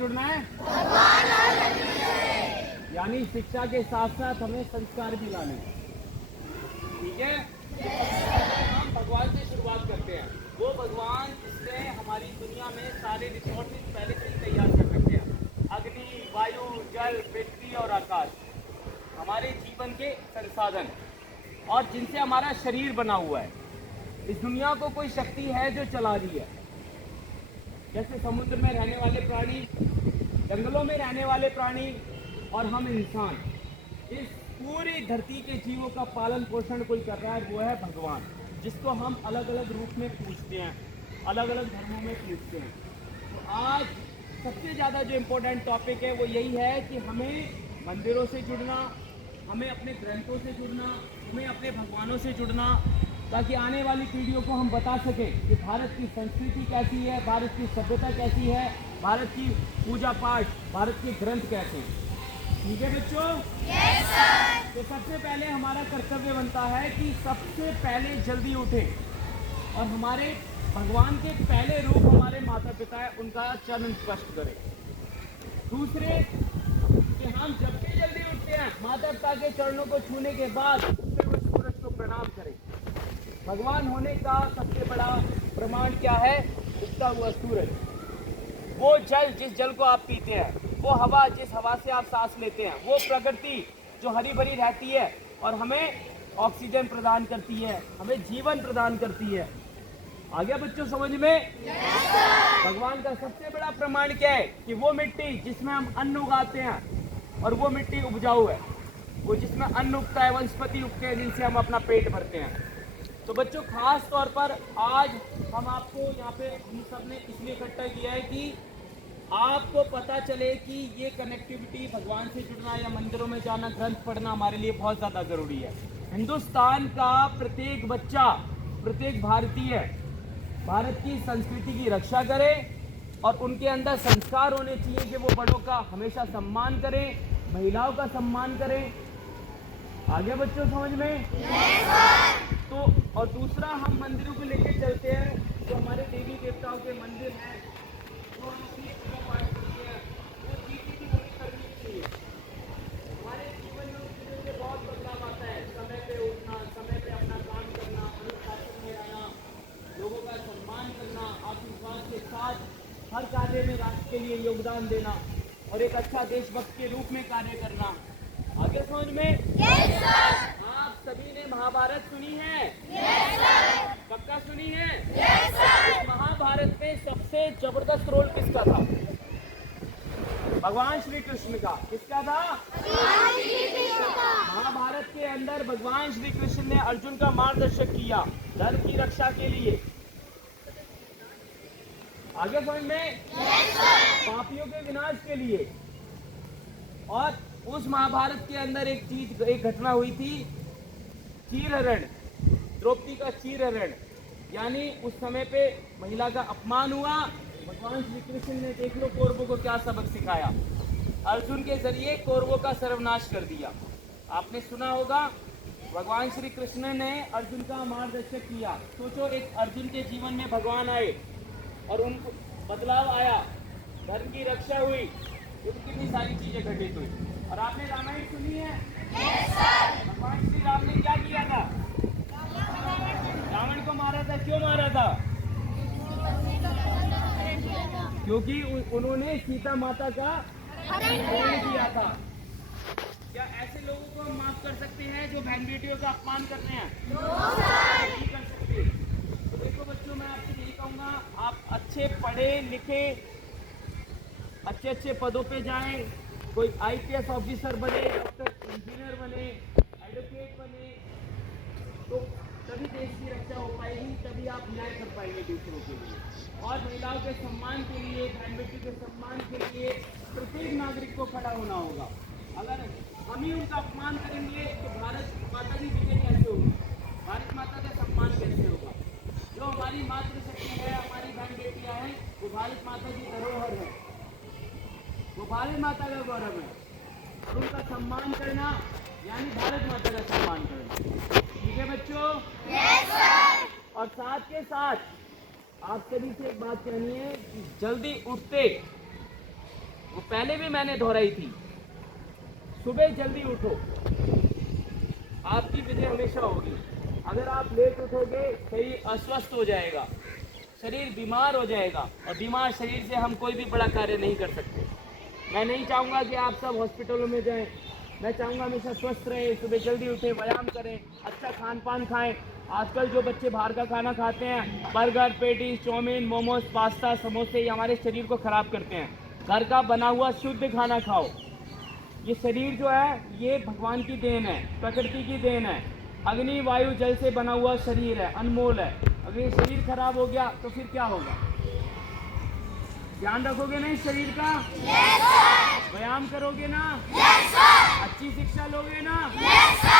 जुड़ना है? यानी शिक्षा के साथ साथ हमें संस्कार भी लाने हैं। ठीक है, हम भगवान से शुरुआत करते हैं। वो भगवान जिसने हमारी दुनिया में सारे रिसोर्सेज पहले से ही तैयार कर रखे हैं। अग्नि, वायु, जल, पृथ्वी और आकाश हमारे जीवन के संसाधन और जिनसे हमारा शरीर बना हुआ है। इस दुनिया को कोई शक्ति है जो चला रही है। जैसे समुद्र में रहने वाले प्राणी, जंगलों में रहने वाले प्राणी और हम इंसान, इस पूरी धरती के जीवों का पालन पोषण कोई कर रहा है, वो है भगवान, जिसको हम अलग अलग रूप में पूजते हैं, अलग अलग धर्मों में पूजते हैं। तो आज सबसे ज़्यादा जो इम्पोर्टेंट टॉपिक है वो यही है कि हमें मंदिरों से जुड़ना, हमें अपने ग्रंथों से जुड़ना, हमें अपने भगवानों से जुड़ना, ताकि आने वाली पीढ़ियों को हम बता सकें कि भारत की संस्कृति कैसी है, भारत की सभ्यता कैसी है, भारत की पूजा पाठ, भारत के ग्रंथ कैसे हैं। ठीक है बच्चों? Yes sir. तो सबसे पहले हमारा कर्तव्य बनता है कि सबसे पहले जल्दी उठें और हमारे भगवान के पहले रूप हमारे माता पिता है, उनका चरण स्पर्श करें। दूसरे कि हम जब भी जल्दी उठते हैं, माता पिता के चरणों को छूने के बाद उगते हुए सूरज को प्रणाम करें। भगवान होने का सबसे बड़ा प्रमाण क्या है? उगता हुआ सूरज। वो जल जिस जल को आप पीते हैं, वो हवा जिस हवा से आप सांस लेते हैं, वो प्रकृति जो हरी भरी रहती है और हमें ऑक्सीजन प्रदान करती है, हमें जीवन प्रदान करती है। आ गया बच्चों समझ में? भगवान का सबसे बड़ा प्रमाण क्या है? कि वो मिट्टी जिसमें हम अन्न उगाते हैं और वो मिट्टी उपजाऊ है, वो जिसमें अन्न उगता है, वनस्पति उगते हैं जिनसे हम अपना पेट भरते हैं। तो बच्चों खास तौर पर आज हम आपको यहाँ पे हम सब ने इसलिए इकट्ठा किया है कि आपको पता चले कि ये कनेक्टिविटी, भगवान से जुड़ना या मंदिरों में जाना, ग्रंथ पढ़ना हमारे लिए बहुत ज़्यादा ज़रूरी है। हिंदुस्तान का प्रत्येक बच्चा, प्रत्येक भारतीय भारत की संस्कृति की रक्षा करे और उनके अंदर संस्कार होने चाहिए कि वो बड़ों का हमेशा सम्मान करें, महिलाओं का सम्मान करें। आगे बच्चों समझ में? तो और दूसरा, हम मंदिरों को लेकर चलते हैं, जो हमारे देवी देवताओं के मंदिर हैं, जो हम अपनी पूजा पाठ करते हैं, वो चीज़ें भी हमें करनी चाहिए। हमारे जीवन में उसकी वजह से बहुत बदलाव आता है। समय पे उठना, समय पे अपना काम करना, अनुशासन में रहना, लोगों का सम्मान करना, आत्मविश्वास के साथ हर कार्य में राष्ट्र के लिए योगदान देना और एक अच्छा देशभक्त के रूप में कार्य करना। आगे समझ में? Yes sir. आप सभी ने महाभारत सुनी है? Yes sir. पक्का सुनी है? Yes sir. महाभारत में सबसे जबरदस्त रोल किसका था? भगवान श्री कृष्ण का। किसका था? महाभारत के अंदर भगवान श्री कृष्ण ने अर्जुन का मार्गदर्शन किया धर्म की रक्षा के लिए। आगे समझ में? Yes sir. पापियों के विनाश के लिए। और उस महाभारत के अंदर एक घटना हुई थी, चीरहरण, द्रौपदी का चीरहरण, यानी उस समय पे महिला का अपमान हुआ। भगवान श्री कृष्ण ने देख लो कौरवों को क्या सबक सिखाया। अर्जुन के जरिए कौरवों का सर्वनाश कर दिया। आपने सुना होगा भगवान श्री कृष्ण ने अर्जुन का मार्गदर्शन किया। सोचो एक अर्जुन के जीवन में भगवान आए और उनको बदलाव आया, धर्म की रक्षा हुई, ये तो कितनी सारी चीजें घटित हुई। और आपने रामायण सुनी है? Yes sir. भगवान श्री राम ने क्या किया था? रावण को मारा था। क्यों मारा था? क्योंकि उन्होंने सीता माता का हरण किया था। क्या ऐसे लोगों को हम माफ कर सकते हैं जो बहन बेटियों का अपमान कर रहे हैं? नहीं कर सकते। तो देखो बच्चों, मैं आपसे यही कहूँगा, आप अच्छे पढ़े लिखे, अच्छे अच्छे पदों पे जाएं, कोई IPS ऑफिसर बने, डॉक्टर, इंजीनियर बने, एडवोकेट बने, तो तभी देश की रक्षा हो पाएगी, तभी आप न्याय कर पाएंगे दूसरों के लिए। और महिलाओं के सम्मान के लिए, बहन बेटी के सम्मान के लिए प्रत्येक नागरिक को खड़ा होना होगा। अगर हम ही उनका अपमान करेंगे तो भारत माता की विजय कैसे होगी? भारत माता का सम्मान कैसे होगा? जो हमारी मातृशक्ति है, हमारी बहन बेटियां हैं, वो भारत माता की धरोहर है, वो भारत माता का गौरव है। उनका सम्मान करना यानी भारत माता का सम्मान करना। ठीक है बच्चों? Yes sir. और साथ के साथ आप सभी से एक बात कहनी है कि जल्दी उठते वो पहले भी मैंने दोहराई थी। सुबह जल्दी उठो, आपकी विजय हमेशा होगी। अगर आप लेट उठोगे शरीर अस्वस्थ हो जाएगा, शरीर बीमार हो जाएगा, और बीमार शरीर से हम कोई भी बड़ा कार्य नहीं कर सकते। मैं नहीं चाहूँगा कि आप सब हॉस्पिटलों में जाएं। मैं चाहूँगा हमेशा स्वस्थ रहे, सुबह जल्दी उठें, व्यायाम करें, अच्छा खान पान खाएं। आजकल जो बच्चे बाहर का खाना खाते हैं, burger, patties, chowmein, momos, pasta, समोसे, ये हमारे शरीर को खराब करते हैं। घर का बना हुआ शुद्ध खाना खाओ। ये शरीर जो है ये भगवान की देन है, प्रकृति की देन है। अग्नि वायु जल से बना हुआ शरीर है, अनमोल है। अगर ये शरीर खराब हो गया तो फिर क्या होगा? ध्यान रखोगे ना इस शरीर का? Yes, sir. व्यायाम करोगे ना? Yes, sir. अच्छी शिक्षा लोगे ना? Yes, sir.